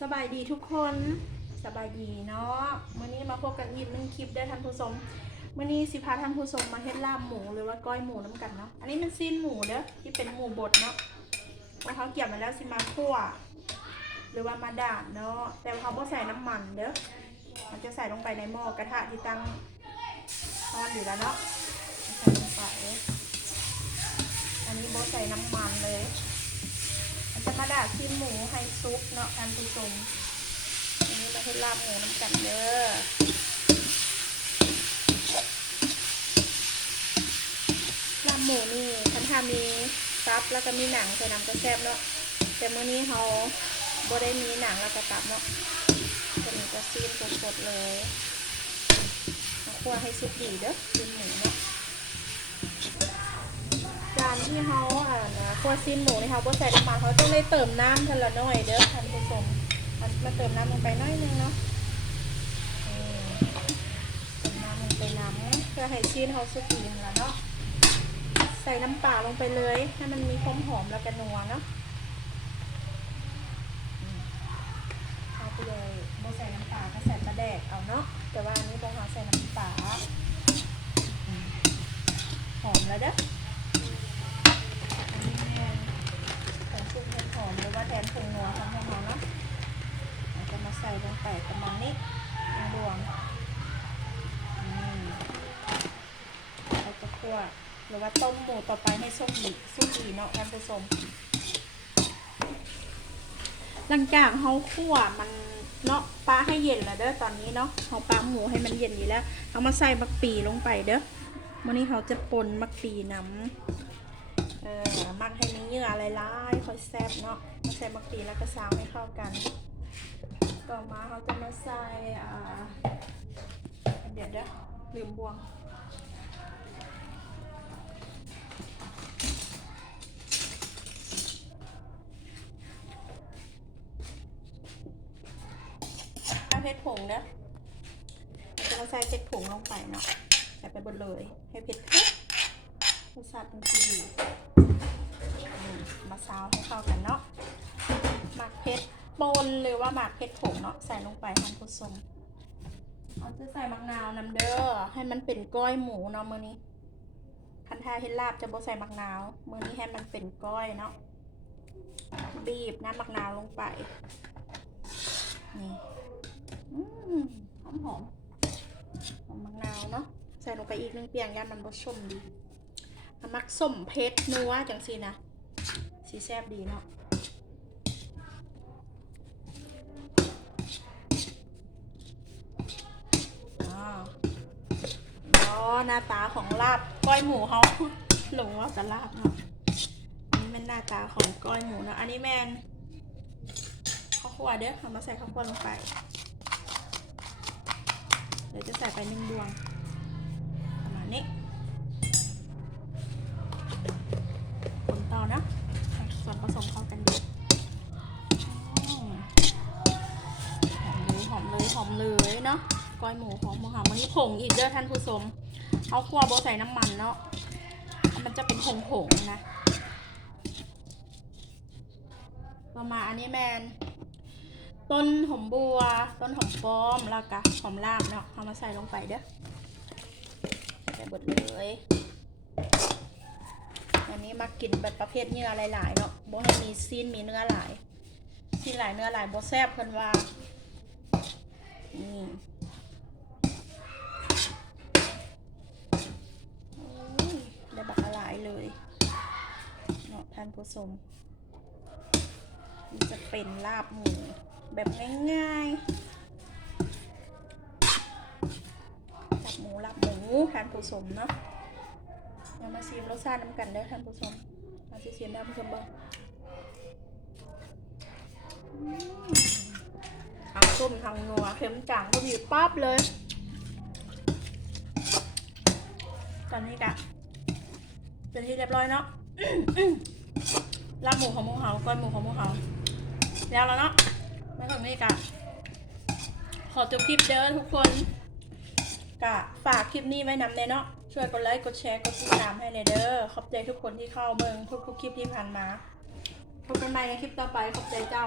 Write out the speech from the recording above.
สบายดีทุกคนสบายดีเนาะมื่อนี้มาพบกันอีกหนึ่งคลิปได้ท่านผู้ชมมื่อนี้สิพาท่านผู้ชมมาเฮ็ดลาบหมูหรือว่าก้อยหมูน้ำกันเนาะอันนี้มันซีนหมูเด้อที่เป็นหมูบดเนาะว่าเขาเกี่ยวมาแล้วสิมาคั่วหรือว่ามาด่านเนาะแต่ว่าเขาบ่ใส่น้ำมันเด้อมันจะใส่ลงไปในหม้อกระทะที่ตั้งทอดอยู่แล้วเนาะใส่ลงไปอันนี้บ่ใส่น้ำมันเลย ด่าซีนหมูให้ซุปเนาะท่านผู้ชมอันนี้มาให้ลาบหมูน้ำกันเด้อลาบหมูนี่คันถ้ามีซับแล้วก็มีหนังใส่น้ำก็แซบเนาะแต่เมื่อนี้เขาบ่ได้มีหนังแล้วก็ตับเนาะตัวนี้จะซีนสดๆเลยมาคั่วให้สุกดีเด้อซีนหมูเนาะการที่เขาอ่านะ วซีนหมูนี่เขาใส่น้ำมันเขาต้องได้เติมน้ำทันละหน่อยเด้อท่านผู้ชมมันมาเติมน้ำลงไปน้อยนึงเนาะเติมน้ำลงไปน้ำเพื่อให้ซีนเขาสุกดีนละเนาะใส่น้ำปลาลงไปเลยให้มันมีความหอมแล้วก็นัวเนาะอืมเอาไปเลยโบใส่น้ำปลาก็ใส่ปลาแดกเอาเนาะแต่ว่าอันนี้โบหาใส่น้ำปลาหอมแล้วเด้อนนี้แทนแทนซุปเห็ดห อมหรือว่าแทนผงนัวของเราเนาะเราจะมาใส่ลงไปประมาณนี้ในรวมเราจะคั่วหรือว่าต้มหมูต่อไปให้ส้มดีสุกดีเนาะท่านผู้ชมหลังจากเขาคั่วมันเนาะปลาให้เย็นแล้วเด้อตอนนี้เนาะเขาปลาหมูให้มันเย็นอยู่แล้วเอามาใส่มักปีลงไปเด้อวันนี้เขาจะปนมักปีน้ำ ออมักให้มีเหงื่อลายๆคอยแซบเนาะมาใส่บักตีแล้วก็ซาวให้เข้ากัน ต่อมาเขาจะมาใส่อ่าเดี๋ยวเด้อลืมบวงเอาเพชรผงเด้อเราจะมาใส่เพชรผงลงไปเนาะใส่ไปหมดเลย ให้เผ็ดเผ็ดรสชาติมันจะดีมาซาวให้เข้ากันเนาะหมักเพชรปนหรือว่าหมักเพชรผงเนาะใส่ลงไปทานผู้ชมเราจะใส่มะนาวน้ำเด้อให้มันเป็นก้อยหมูเนาะมือนี้คันทาเห็ดลาบจะบ่ใส่มะนาวมือนี้ให้มันเป็นก้อยเนาะบีบน้ำมะนาวลงไปนี่อืมหอมหอมมะนาวเนาะใส่ลงไปอีกหนึงเปียงย่านมันบ่ชมดี มักส้มเพชรนัวจังสินะสีแซบดีเนาะอ๋อหน้าตาของลาบก้อยหมูเขาหลงว่าจะลาบเนาะอันนี้เป็นหน้าตาของก้อยหมูเนาะอันนี้แมนข้าวคั่วเด้อเอามาใส่ข้าวคั่วลงไปเดี๋ยวจะใส่ไปหนึ่งดวงประมาณนี้ ก้อยหมูหอมหมูหอมมันนี่ผงอีกเด้อท่านผู้ชมเอาคั่วโบใส่น้ำมันเนาะมันจะเป็นผงผงๆนะต่อมาอันนี้แมน ต้นหอมบัว ต้นหอมป้อมแล้วก็หอมลาบเนาะเอามาใส่ลงไปเด้อใส่หมดเลยอันนี้มากินแบบประเภทเนื้อหลายๆเนาะบ่ให้มีซีนมีเนื้อหลายซีนหลายเนื้อหลายบ่แซ่บเพิ่นว่านี่โอ้ยได้บักหลายเลยเนาะ ท่านผู้ชมนี่จะเป็นลาบหมูแบบง่ายๆลาบหมูลาบหมูท่านผู้ชมเนาะเรามาซีมรสชาติน้ำกันเด้ท่านผู้ชม มาซีซีมได้ผู้ชมบ้างทางส้มทางนัวเค็มจังก็มีปั๊บเลย ตอนนี้กะเป็นที่เรียบร้อยเนาะ ลาบหมูของหมูเขาก้อนหมูของหมูเขาแล้วแล้วเนาะไม่ถึงนี่กะขอจบคลิปเด้อทุกคนกะฝากคลิปนี้ไว้นำในเนาะช่วยกดไลค์กดแชร์กดติดตามให้ในเด้อขอบใจทุกคนที่เข้าเมืองทุกๆคลิปที่ผ่านมาพบกันใหม่ในคลิปต่อไปขอบใจเจ้า